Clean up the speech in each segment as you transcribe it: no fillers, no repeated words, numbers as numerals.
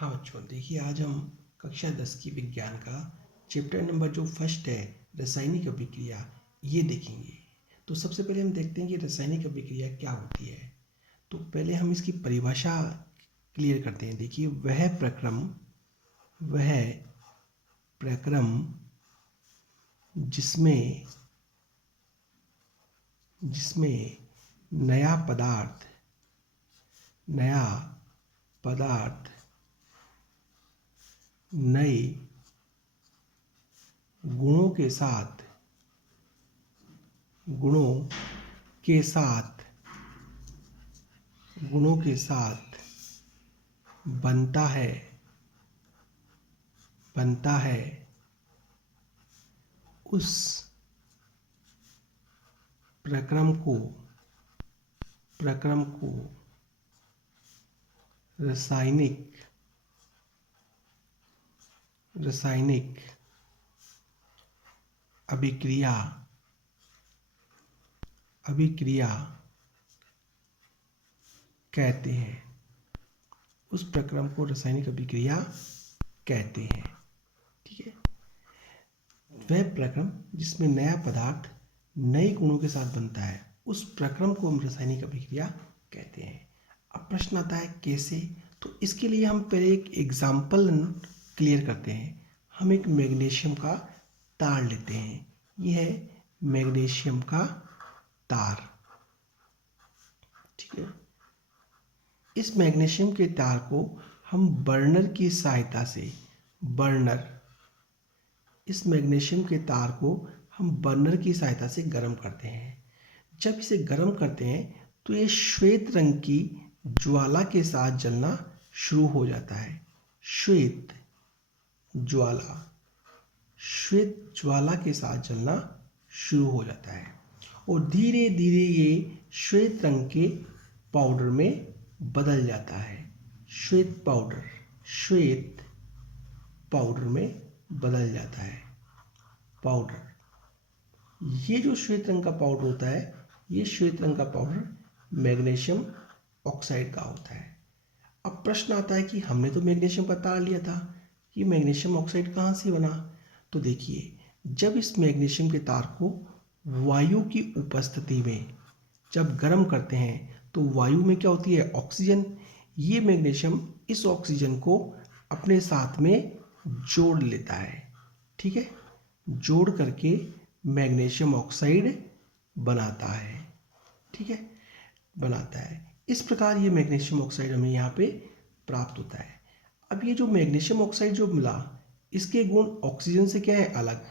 हाँ बच्चों, देखिए आज हम कक्षा 10 की विज्ञान का चैप्टर नंबर जो फर्स्ट है रासायनिक अभिक्रिया ये देखेंगे। तो सबसे पहले हम देखते हैं कि रासायनिक अभिक्रिया क्या होती है। तो पहले हम इसकी परिभाषा क्लियर करते हैं। देखिए वह प्रक्रम जिसमें नया पदार्थ नए गुणों के साथ बनता है उस प्रक्रम को रासायनिक अभिक्रिया कहते हैं। उस प्रक्रम को रासायनिक अभिक्रिया कहते हैं। ठीक है, वह प्रक्रम जिसमें नया पदार्थ नए गुणों के साथ बनता है उस प्रक्रम को हम रासायनिक अभिक्रिया कहते हैं। अब प्रश्न आता है कैसे। तो इसके लिए हम पहले एक एग्जाम्पल क्लियर करते हैं। हम एक मैग्नीशियम का तार लेते हैं। यह है मैग्नीशियम का तार। ठीक है, इस मैग्नीशियम के तार को हम बर्नर की सहायता से इस मैग्नीशियम के तार को हम बर्नर की सहायता से गर्म करते हैं। जब इसे गर्म करते हैं तो ये श्वेत रंग की ज्वाला के साथ जलना शुरू हो जाता है। श्वेत ज्वाला के साथ जलना शुरू हो जाता है और धीरे धीरे ये श्वेत रंग के पाउडर में बदल जाता है। श्वेत पाउडर में बदल जाता है। ये जो श्वेत रंग का पाउडर होता है, ये श्वेत रंग का पाउडर मैग्नीशियम ऑक्साइड का होता है। अब प्रश्न आता है कि हमने तो मैग्नीशियम का तार लिया था, कि मैग्नीशियम ऑक्साइड कहाँ से बना। तो देखिए, जब इस मैग्नीशियम के तार को वायु की उपस्थिति में जब गर्म करते हैं तो वायु में क्या होती है, ऑक्सीजन। ये मैग्नीशियम इस ऑक्सीजन को अपने साथ में जोड़ लेता है। ठीक है, जोड़ करके मैग्नीशियम ऑक्साइड बनाता है। ठीक है, बनाता है। इस प्रकार ये मैग्नीशियम ऑक्साइड हमें यहाँ पे प्राप्त होता है। अब ये जो मैग्नीशियम ऑक्साइड जो मिला, इसके गुण ऑक्सीजन से क्या है, अलग।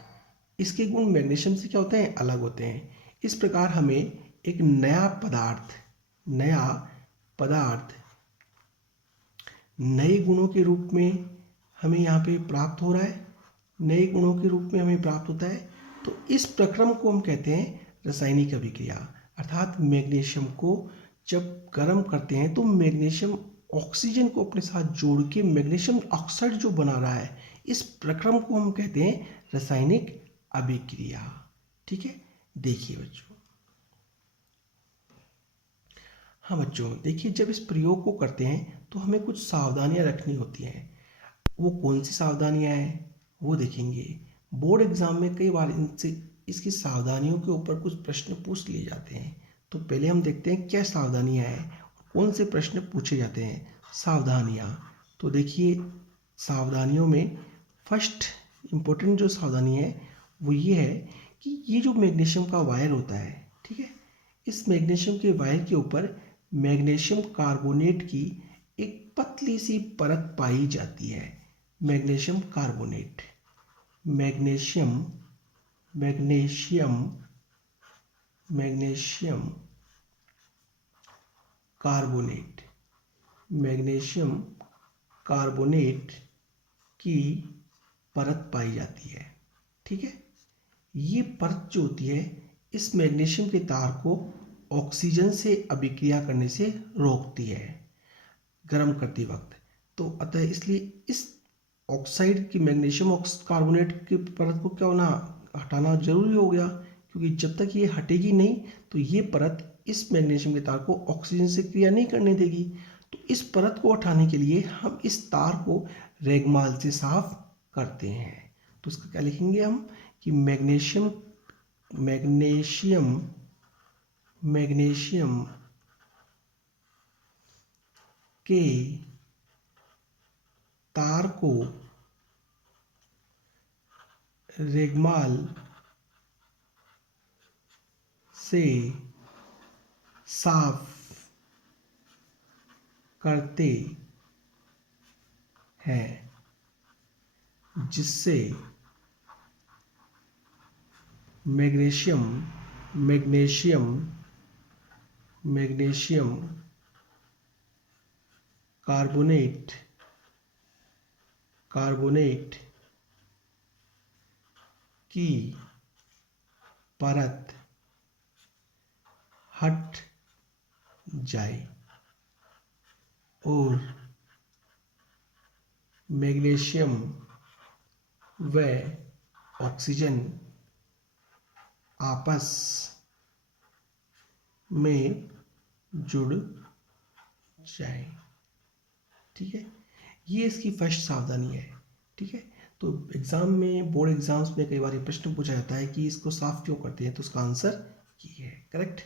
इसके गुण मैग्नीशियम से क्या होते हैं, अलग होते हैं। इस प्रकार हमें एक नया पदार्थ नए गुणों के रूप में हमें यहाँ पे प्राप्त हो रहा है। नए गुणों के रूप में हमें प्राप्त होता है। तो इस प्रक्रम को हम कहते हैं रासायनिक अभिक्रिया। अर्थात मैग्नीशियम को जब गर्म करते हैं तो मैग्नीशियम ऑक्सीजन को अपने साथ जोड़ के मैग्नीशियम ऑक्साइड जो बना रहा है, इस प्रक्रम को हम कहते हैं रासायनिक अभिक्रिया। ठीक है, देखिए बच्चों। हाँ बच्चों, देखिए, जब इस प्रयोग को करते हैं तो हमें कुछ सावधानियां रखनी होती हैं। वो कौन सी सावधानियां हैं वो देखेंगे। बोर्ड एग्जाम में कई बार इसकी सावधानियों के ऊपर कुछ प्रश्न पूछ लिए जाते हैं। तो पहले हम देखते हैं क्या सावधानियां हैं, कौन से प्रश्न पूछे जाते हैं। सावधानियां, तो देखिए, सावधानियों में फर्स्ट इम्पोर्टेंट जो सावधानी है वो ये है कि ये जो मैग्नीशियम का वायर होता है, ठीक है, इस मैग्नीशियम के वायर के ऊपर मैग्नीशियम कार्बोनेट की एक पतली सी परत पाई जाती है। मैग्नीशियम कार्बोनेट की परत पाई जाती है। ठीक है, ये परत जो होती है इस मैग्नीशियम के तार को ऑक्सीजन से अभिक्रिया करने से रोकती है गर्म करते वक्त। तो अतः इसलिए इस ऑक्साइड की मैग्नीशियम कार्बोनेट की परत को क्या होना, हटाना जरूरी हो गया, क्योंकि जब तक ये हटेगी नहीं तो ये परत इस मैग्नीशियम के तार को ऑक्सीजन से क्रिया नहीं करने देगी। तो इस परत को हटाने के लिए हम इस तार को रेगमाल से साफ करते हैं। तो इसका क्या लिखेंगे हम कि मैग्नीशियम मैग्नीशियम मैग्नीशियम के तार को रेगमाल से साफ करते हैं, जिससे मैग्नीशियम कार्बोनेट की परत हट जाए और मैग्नीशियम व ऑक्सीजन आपस में जुड़ जाए। ठीक है, ये इसकी फर्स्ट सावधानी है। ठीक है, तो एग्जाम में, बोर्ड एग्जाम्स में कई बार ये प्रश्न पूछा जाता है कि इसको साफ क्यों करते हैं, तो उसका आंसर ये है, करेक्ट।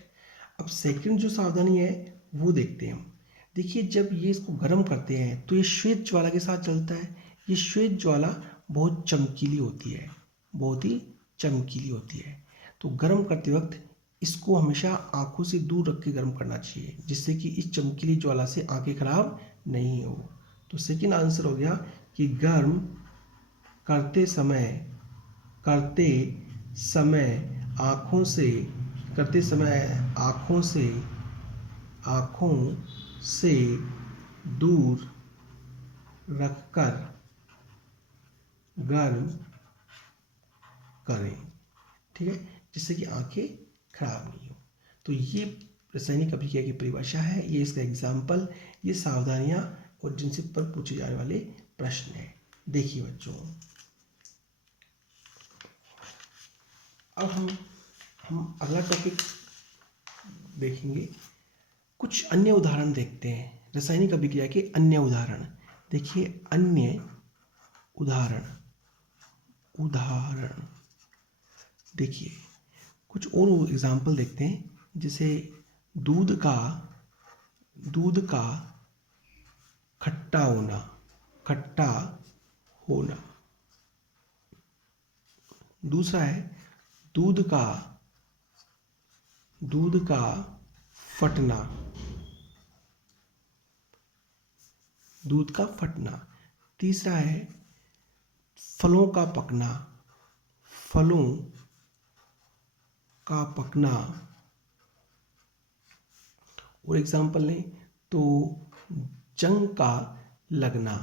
अब सेकंड जो सावधानी है वो देखते हैं हम। देखिए, जब ये इसको गर्म करते हैं तो ये श्वेत ज्वाला के साथ चलता है। ये श्वेत ज्वाला बहुत चमकीली होती है, बहुत ही चमकीली होती है। तो गर्म करते वक्त इसको हमेशा आंखों से दूर रख के गर्म करना चाहिए, जिससे कि इस चमकीली ज्वाला से आंखें खराब नहीं हो। तो सेकंड आंसर हो गया कि गर्म करते समय आँखों से दूर रखकर गर्म करें। ठीक है, जिससे कि आंखें खराब नहीं हो। तो ये रासायनिक अभिक्रिया की परिभाषा है, ये इसका एग्जाम्पल, ये सावधानियां और जिनसे पर पूछे जाने वाले प्रश्न है। देखिए बच्चों, अब हम अगला टॉपिक देखेंगे। कुछ अन्य उदाहरण देखते हैं, रासायनिक अभिक्रिया के अन्य उदाहरण। देखिए, अन्य उदाहरण देखिए, कुछ और एग्जाम्पल देखते हैं। जैसे दूध का खट्टा होना। दूसरा है दूध का फटना। तीसरा है फलों का पकना। और एग्जाम्पल लें तो जंग का लगना।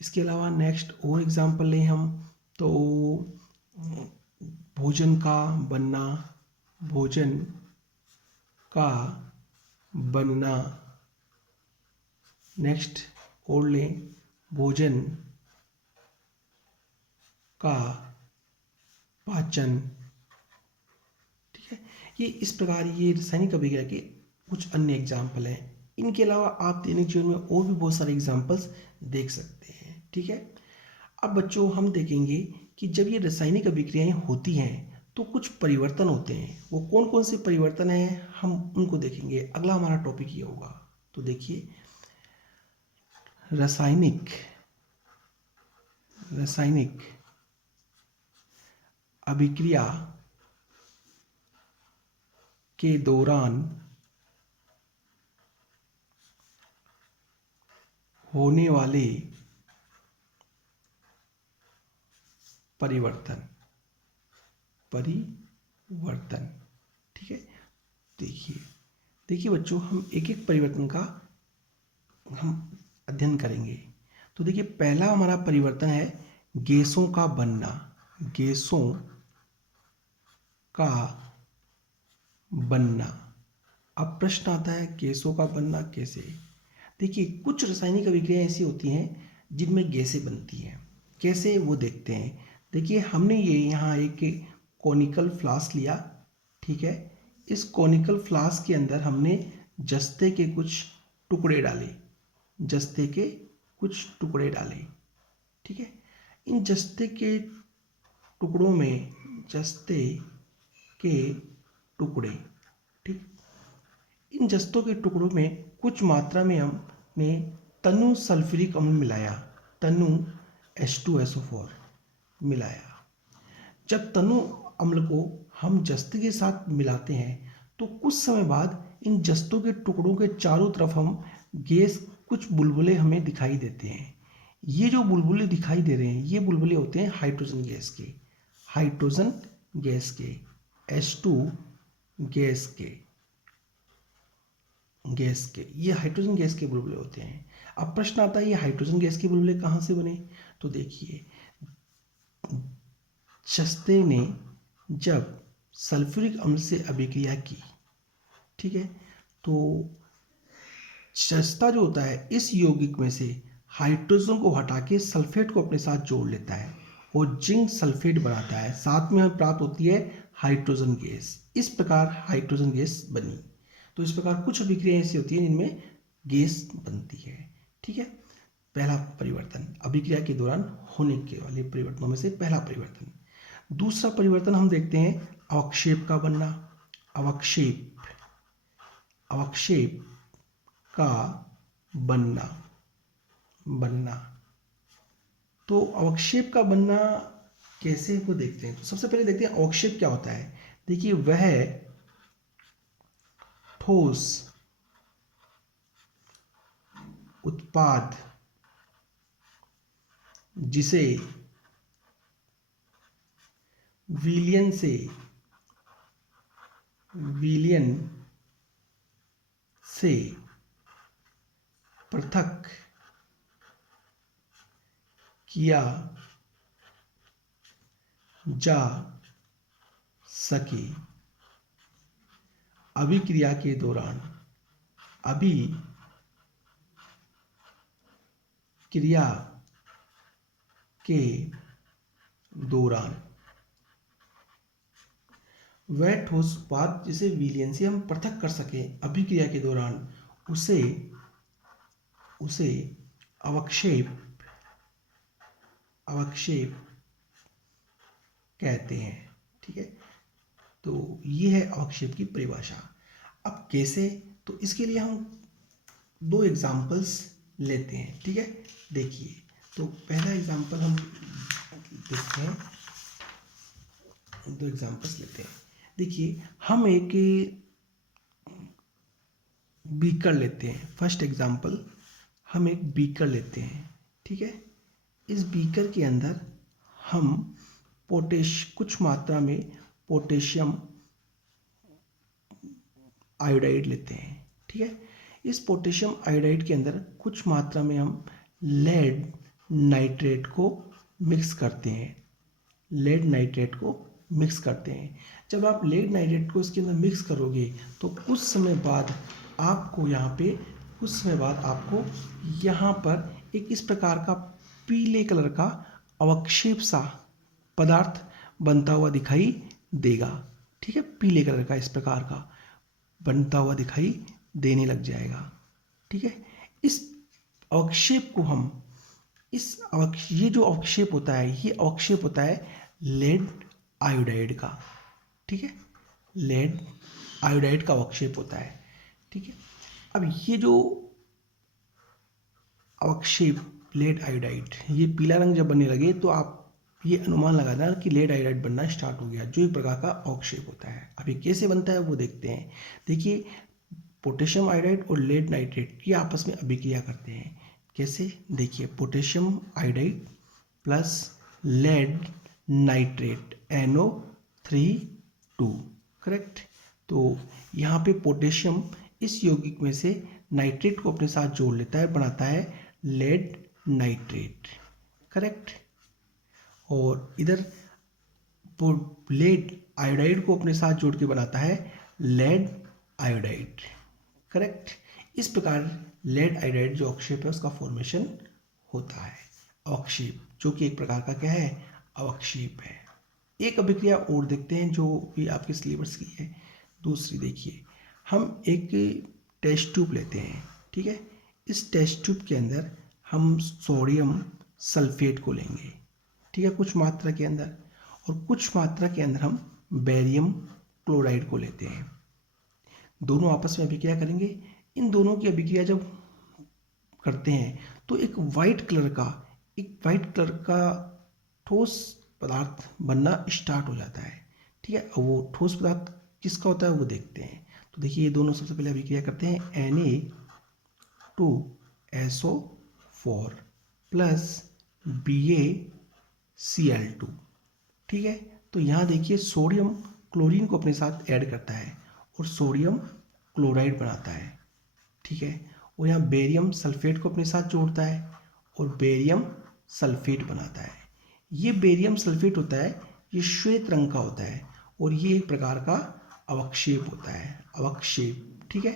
इसके अलावा नेक्स्ट और एग्जाम्पल लें हम तो भोजन का बनना। नेक्स्ट और लें भोजन का पाचन। ठीक है, ये इस प्रकार ये रासायनिक अभिक्रिया के कुछ अन्य एग्जाम्पल हैं। इनके अलावा आप दैनिक जीवन में और भी बहुत सारे एग्जाम्पल्स देख सकते हैं। ठीक है, अब बच्चों हम देखेंगे कि जब ये रासायनिक अभिक्रियाएं होती हैं तो कुछ परिवर्तन होते हैं। वो कौन कौन से परिवर्तन हैं हम उनको देखेंगे। अगला हमारा टॉपिक ये होगा। तो देखिए, रासायनिक अभिक्रिया के दौरान होने वाले परिवर्तन। ठीक है, देखिए बच्चों, हम एक एक परिवर्तन का हम अध्ययन करेंगे। तो देखिए, पहला हमारा परिवर्तन है गैसों का बनना। अब प्रश्न आता है गैसों का बनना कैसे। देखिए, कुछ रासायनिक अभिक्रियाएं ऐसी होती हैं जिनमें गैसें बनती हैं। कैसे, वो देखते हैं। देखिए हमने ये यहाँ एक कॉनिकल फ्लास्क लिया, ठीक है। इस कॉनिकल फ्लास्क के अंदर हमने जस्ते के कुछ टुकड़े डाले, जस्ते के कुछ टुकड़े डाले, ठीक है। इन जस्ते के टुकड़ों में, जस्ते के टुकड़े, ठीक, इन जस्तों के टुकड़ों में कुछ मात्रा में हमने तनु सल्फ्यूरिक अम्ल मिलाया, तनु H2SO4 मिलाया। जब तनु अम्ल को हम जस्ते के साथ मिलाते हैं तो कुछ समय बाद इन जस्तों के टुकड़ों के चारों तरफ हम गैस, कुछ बुलबुले हमें दिखाई देते हैं। ये जो बुलबुले दिखाई दे रहे हैं ये बुलबुले होते हैं हाइड्रोजन गैस के, हाइड्रोजन गैस के, H2 गैस के, ये हाइड्रोजन गैस के बुलबुले होते हैं। अब प्रश्न आता है ये हाइड्रोजन गैस के बुलबुले कहाँ से बने? तो देखिए जस्ते ने जब सल्फ्यूरिक अम्ल से अभिक्रिया की, ठीक है, तो जस्ता जो होता है इस यौगिक में से हाइड्रोजन को हटा के सल्फेट को अपने साथ जोड़ लेता है और जिंक सल्फेट बनाता है, साथ में हमें प्राप्त होती है हाइड्रोजन गैस। इस प्रकार हाइड्रोजन गैस बनी। तो इस प्रकार कुछ अभिक्रियाएं ऐसी होती हैं जिनमें गैस बनती है, ठीक है। पहला परिवर्तन अभिक्रिया के दौरान होने के वाले परिवर्तनों में से पहला परिवर्तन। दूसरा परिवर्तन हम देखते हैं अवक्षेप का बनना, अवक्षेप, अवक्षेप का बनना, बनना। तो अवक्षेप का बनना कैसे वो देखते हैं। तो सबसे पहले देखते हैं अवक्षेप क्या होता है। देखिए वह ठोस उत्पाद जिसे विलयन से पृथक किया जा सके, अभिक्रिया के दौरान, अभिक्रिया के दौरान वह ठोस उत्पाद जिसे विलयन से हम पृथक कर सके अभिक्रिया के दौरान, उसे अवक्षेप कहते हैं, ठीक है। तो ये है अवक्षेप की परिभाषा। अब कैसे, तो इसके लिए हम दो एग्जाम्पल्स लेते हैं, ठीक है। देखिए तो पहला एग्जाम्पल हम देखते हैं, दो एग्जाम्पल्स लेते हैं। देखिए हम एक बीकर लेते हैं। फर्स्ट एग्जाम्पल हम एक बीकर लेते हैं, ठीक है। इस बीकर के अंदर हम कुछ मात्रा में पोटेशियम आयोडाइड लेते हैं, ठीक है। इस पोटेशियम आयोडाइड के अंदर कुछ मात्रा में हम लेड नाइट्रेट को मिक्स करते हैं, लेड नाइट्रेट को मिक्स करते हैं। जब आप लेड नाइट्रेट को इसके अंदर मिक्स करोगे तो कुछ समय बाद आपको यहाँ पर एक इस प्रकार का पीले कलर का अवक्षेप सा पदार्थ बनता हुआ दिखाई देगा, ठीक है। पीले कलर का इस प्रकार का बनता हुआ दिखाई देने लग जाएगा, ठीक है। इस अवक्षेप को हम ये जो अवक्षेप होता है ये अवक्षेप होता है लेड आयोडाइड का, ठीक है। लेड आयोडाइड का अवक्षेप होता है, ठीक है। अब ये जो अवक्षेप लेड आयोडाइड, ये पीला रंग जब बनने लगे तो आप ये अनुमान लगाना कि लेड आयोडाइड बनना स्टार्ट हो गया, जो एक प्रकार का अवक्षेप होता है। अब ये कैसे बनता है वो देखते हैं। देखिए पोटेशियम आयोडाइड और लेड नाइट्रेट ये आपस में अभिक्रिया करते हैं। कैसे, देखिए potassium iodide plus lead nitrate NO3 correct. तो यहाँ पे पोटेशियम इस यौगिक में से नाइट्रेट को अपने साथ जोड़ लेता है, बनाता है लेड नाइट्रेट, करेक्ट। और इधर लेड आयोडाइड को अपने साथ जोड़ के बनाता है लेड आयोडाइड, करेक्ट। इस प्रकार लेड आयोडाइड जो अवक्षेप है उसका फॉर्मेशन होता है। अवक्षेप जो कि एक प्रकार का क्या है, अवक्षेप है। एक अभिक्रिया और देखते हैं जो भी आपके सिलेबस की है। दूसरी देखिए, हम एक टेस्ट ट्यूब लेते हैं, ठीक है। इस टेस्ट ट्यूब के अंदर हम सोडियम सल्फेट को लेंगे, ठीक है, कुछ मात्रा के अंदर, और कुछ मात्रा के अंदर हम बेरियम क्लोराइड को लेते हैं। दोनों आपस में अभिक्रिया करेंगे। इन दोनों की अभिक्रिया जब करते हैं तो एक वाइट कलर का ठोस पदार्थ बनना स्टार्ट हो जाता है, ठीक है। अब वो ठोस पदार्थ किसका होता है वो देखते हैं। तो देखिए, ये दोनों सबसे पहले अभिक्रिया करते हैं Na2SO4 प्लस BaCl2, ठीक है। तो यहाँ देखिए, सोडियम क्लोरीन को अपने साथ ऐड करता है और सोडियम क्लोराइड बनाता है, ठीक है। और यहाँ बेरियम सल्फेट को अपने साथ जोड़ता है और बेरियम सल्फेट बनाता है। ये बेरियम सल्फेट होता है, ये श्वेत रंग का होता है और ये एक प्रकार का अवक्षेप होता है, अवक्षेप, ठीक है,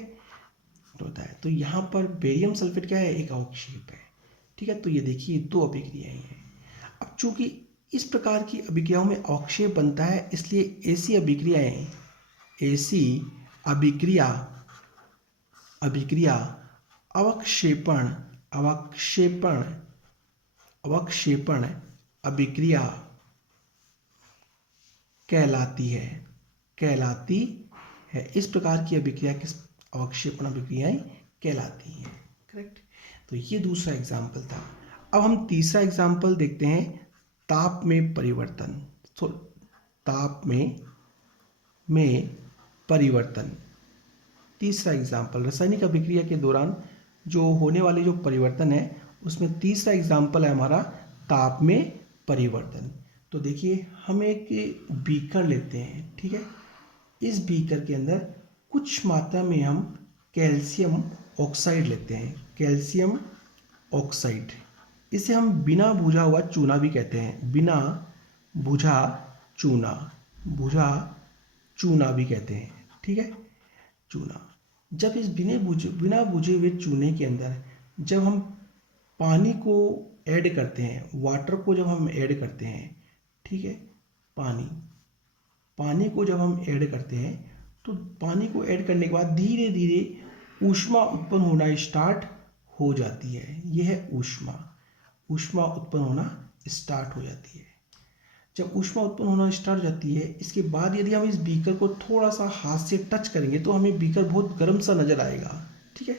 होता है। तो यहाँ पर बेरियम सल्फेट क्या है, एक अवक्षेप है, ठीक है। तो ये देखिए, दो अभिक्रियाएं हैं। अब चूंकि इस प्रकार की अभिक्रियाओं में अवक्षेप बनता है, इसलिए ऐसी अभिक्रिया अवक्षेपण अभिक्रिया कहलाती है। इस प्रकार की अभिक्रिया किस अवक्षेपण अभिक्रियाएं कहलाती हैं, करेक्ट। तो ये दूसरा एग्जाम्पल था। अब हम तीसरा एग्जाम्पल देखते हैं, ताप में परिवर्तन। तो ताप में परिवर्तन, तीसरा एग्जाम्पल रासायनिक अभिक्रिया के दौरान जो होने वाले जो परिवर्तन है, उसमें तीसरा एग्जाम्पल है हमारा ताप में परिवर्तन। तो देखिए, हम एक बीकर लेते हैं, ठीक है। इस बीकर के अंदर कुछ मात्रा में हम कैल्शियम ऑक्साइड लेते हैं, कैल्शियम ऑक्साइड। इसे हम बिना बुझा हुआ चूना भी कहते हैं, बिना बुझा चूना भी कहते हैं, ठीक है, चूना। जब इस बिना बुझे हुए चूने के अंदर जब हम पानी को ऐड करते हैं, वाटर को जब हम ऐड करते हैं, ठीक है, पानी को जब हम ऐड करते हैं, तो पानी को ऐड करने के बाद धीरे धीरे ऊष्मा उत्पन्न होना स्टार्ट हो जाती है। यह है ऊष्मा उत्पन्न होना स्टार्ट हो जाती है। जब ऊष्मा उत्पन्न होना स्टार्ट हो जाती है, इसके बाद यदि हम इस बीकर को थोड़ा सा हाथ से टच करेंगे तो हमें बीकर बहुत गर्म सा नजर आएगा, ठीक है।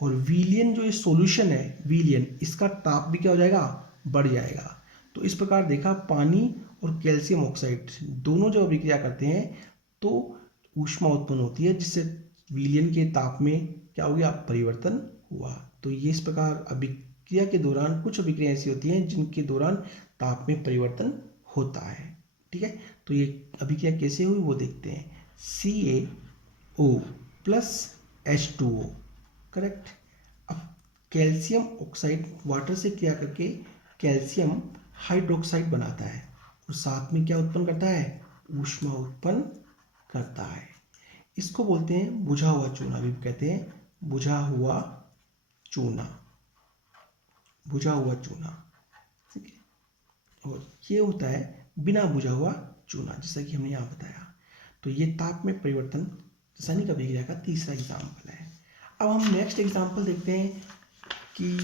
और विलियन जो ये सॉल्यूशन है, विलियन, इसका ताप भी क्या हो जाएगा, बढ़ जाएगा। तो इस प्रकार देखा, पानी और कैल्शियम ऑक्साइड दोनों जब अभिक्रिया करते हैं तो ऊष्मा उत्पन्न होती है, जिससे विलियन के ताप में क्या हो गया, परिवर्तन हुआ। तो ये इस प्रकार अभिक्रिया के दौरान कुछ अभिक्रिया ऐसी होती हैं जिनके दौरान ताप में परिवर्तन होता है, ठीक है। तो ये अभिक्रिया कैसे हुई वो देखते हैं। CaO plus H2O, correct. अब कैल्शियम ऑक्साइड वाटर से क्रिया करके कैल्शियम हाइड्रोक्साइड बनाता है और साथ में क्या उत्पन्न करता है, ऊष्मा उत्पन्न करता है। इसको बोलते हैं बुझा हुआ चूना, भी कहते हैं बुझा हुआ चूना, ठीक है। और ये होता है बिना बुझा हुआ चूना, जैसा कि हमने यहाँ बताया। तो ये ताप में परिवर्तन रासायनिक अभिक्रिया का तीसरा एग्जाम्पल है। अब हम नेक्स्ट एग्जाम्पल देखते हैं कि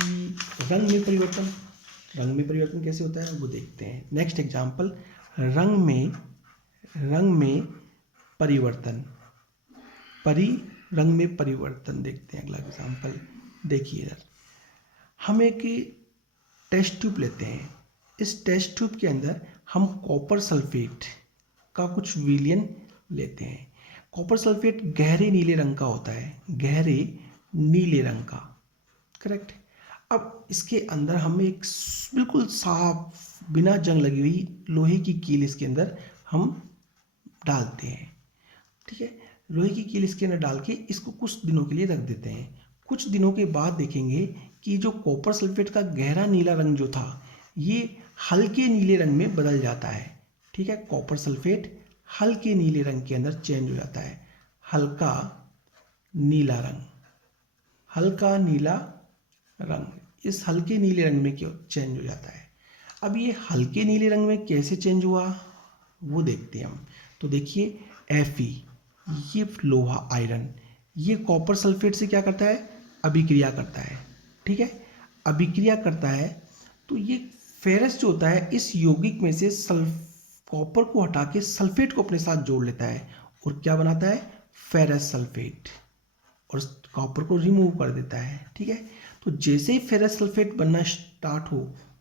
रंग में परिवर्तन कैसे होता है वो देखते हैं। नेक्स्ट एग्जाम्पल, रंग में परिवर्तन देखते हैं। अगला एग्जाम्पल देखिए, इधर हम एक टेस्ट ट्यूब लेते हैं। इस टेस्ट ट्यूब के अंदर हम कॉपर सल्फेट का कुछ विलयन लेते हैं। कॉपर सल्फेट गहरे नीले रंग का होता है, गहरे नीले रंग का, करेक्ट। अब इसके अंदर हम एक बिल्कुल साफ बिना जंग लगी हुई लोहे की कील इसके अंदर हम डालते हैं, ठीक है। लोहे की कील इसके अंदर डाल के इसको कुछ दिनों के लिए रख देते हैं। कुछ दिनों के बाद देखेंगे कि जो कॉपर सल्फेट का गहरा नीला रंग जो था, ये हल्के नीले रंग में बदल जाता है, ठीक है। कॉपर सल्फेट हल्के नीले रंग के अंदर चेंज हो जाता है, हल्का नीला रंग, इस हल्के नीले रंग में क्यों चेंज हो जाता है। अब ये हल्के नीले रंग में कैसे चेंज हुआ वो देखते हैं हम। तो देखिए Fe, ये लोहा आयरन, ये कॉपर सल्फेट से क्या करता है, अभिक्रिया करता है, ठीक है, अभिक्रिया करता है। तो ये फेरस जो होता है इस यौगिक में से कॉपर को हटा के सल्फेट को अपने साथ जोड़ लेता है और क्या बनाता है, फेरस सल्फेट, और कॉपर को रिमूव कर देता है, ठीक है। तो जैसे ही फेरस सल्फेट बनना स्टार्ट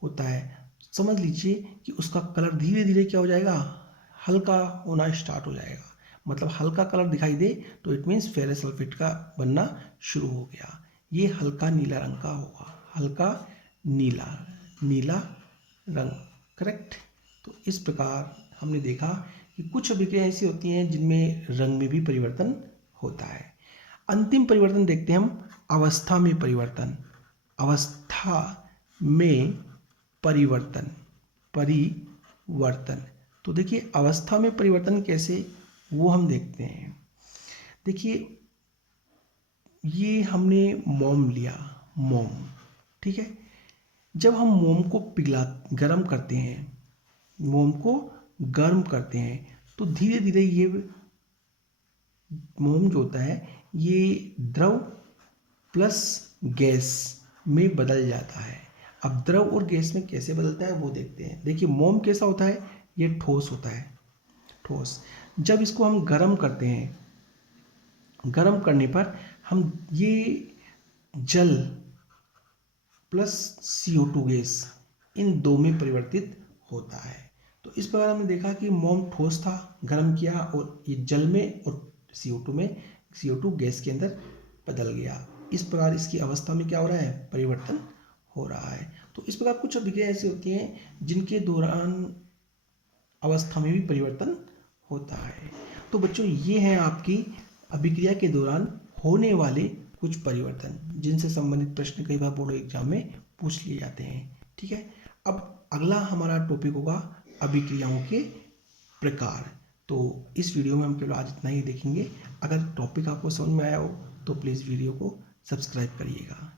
होता है, समझ लीजिए कि उसका कलर धीरे धीरे क्या हो जाएगा, हल्का होना स्टार्ट हो जाएगा। मतलब हल्का कलर दिखाई दे तो इट मीन्स फेरस सल्फेट का बनना शुरू हो गया। ये हल्का नीला रंग का होगा, हल्का नीला, नीला रंग, करेक्ट। तो इस प्रकार हमने देखा कि कुछ अभिक्रियाएं ऐसी होती हैं जिनमें रंग में भी परिवर्तन होता है। अंतिम परिवर्तन देखते हैं हम, अवस्था में परिवर्तन। अवस्था में परिवर्तन, परिवर्तन। तो देखिए अवस्था में परिवर्तन कैसे, वो हम देखते हैं। देखिए ये हमने मोम लिया, मोम, ठीक है। जब हम मोम को गर्म करते हैं, मोम को गर्म करते हैं, तो धीरे धीरे ये मोम जो होता है ये द्रव प्लस गैस में बदल जाता है। अब द्रव और गैस में कैसे बदलता है वो देखते हैं। देखिए मोम कैसा होता है, ये ठोस होता है, ठोस। जब इसको हम गर्म करते हैं, गर्म करने पर हम ये जल प्लस CO2 गैस, इन दो में परिवर्तित होता है। तो इस प्रकार हमने देखा कि मोम ठोस था, गर्म किया और ये जल में और CO2 में, CO2 गैस के अंदर बदल गया। इस प्रकार इसकी अवस्था में क्या हो रहा है, परिवर्तन हो रहा है। तो इस प्रकार कुछ अभिक्रिया ऐसी होती हैं जिनके दौरान अवस्था में भी परिवर्तन होता है। तो बच्चों ये हैं आपकी अभिक्रिया के दौरान होने वाले कुछ परिवर्तन, जिनसे संबंधित प्रश्न कई बार बोर्ड एग्जाम में पूछ लिए जाते हैं, ठीक है। अब अगला हमारा टॉपिक होगा अभिक्रियाओं के प्रकार। तो इस वीडियो में हम केवल आज इतना ही देखेंगे। अगर टॉपिक आपको समझ में आया हो तो प्लीज़ वीडियो को सब्सक्राइब करिएगा।